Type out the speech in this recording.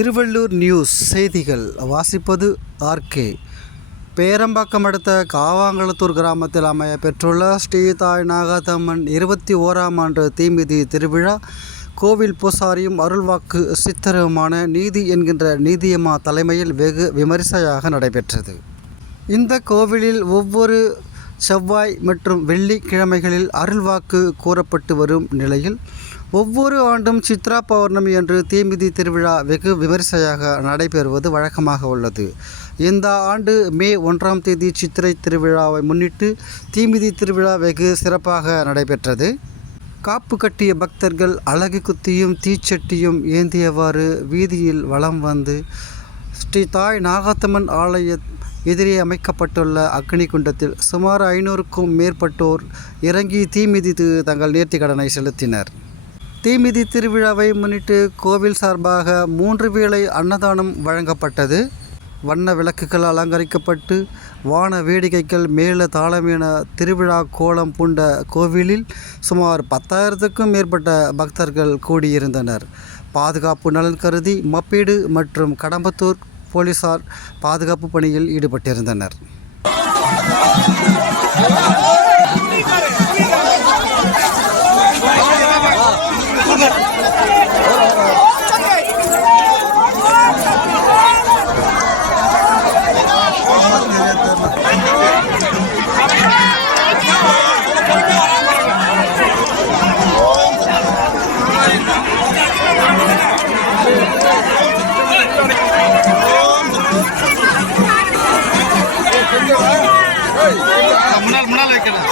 Tiruvallur news செய்திகள் வாசிப்பது RK. Perambakkam அடுத்த காவாங்குளத்தூர் கிராமத்தில் அமைய பெற்றுள்ள ஸ்ரீ தாய் நாகாத்தம்மன் 21ஆம் ஆண்டு தீமிதி திருவிழா கோவில் பூசாரியும் அருள்வாக்கு சித்தருமான நீதி என்கின்ற நீதியம்மா தலைமையில் வெகு விமரிசையாக நடைபெற்றது. இந்த கோவிலில் ஒவ்வொரு செவ்வாய் மற்றும் வெள்ளிக்கிழமைகளில் அருள்வாக்கு கூறப்பட்டு வரும் நிலையில் ஒவ்வொரு ஆண்டும் சித்ரா பௌர்ணமி அன்று தீமிதி திருவிழா வெகு விமரிசையாக நடைபெறுவது வழக்கமாக உள்ளது. இந்த ஆண்டு மே 1ஆம் தேதி சித்திரை திருவிழாவை முன்னிட்டு தீமிதி திருவிழா வெகு சிறப்பாக நடைபெற்றது. காப்பு கட்டிய பக்தர்கள் அலகு குத்தியும் தீச்சட்டியும் ஏந்தியவாறு வீதியில் வலம் வந்து ஸ்ரீ தாய் நாகாத்தம்மன் ஆலய எதிரே அமைக்கப்பட்டுள்ள அக்னி குண்டத்தில் சுமார் 500க்கும் மேற்பட்டோர் இறங்கி தீமிதித்து தங்கள் நேர்த்திக்கடனை செலுத்தினர். தீமிதி திருவிழாவை முன்னிட்டு கோவில் சார்பாக 3 வேளை அன்னதானம் வழங்கப்பட்டது. வண்ண விளக்குகள் அலங்கரிக்கப்பட்டு வான வேடிக்கைகள் மேல தாளமென திருவிழா கோலம் பூண்ட கோவிலில் சுமார் 10,000க்கும் மேற்பட்ட பக்தர்கள் கூடியிருந்தனர். பாதுகாப்பு நலன் கருதி மப்பேடு மற்றும் கடம்பத்தூர் போலீசார் பாதுகாப்பு பணியில் ஈடுபட்டிருந்தனர். முன்னால் வைக்கலாம்.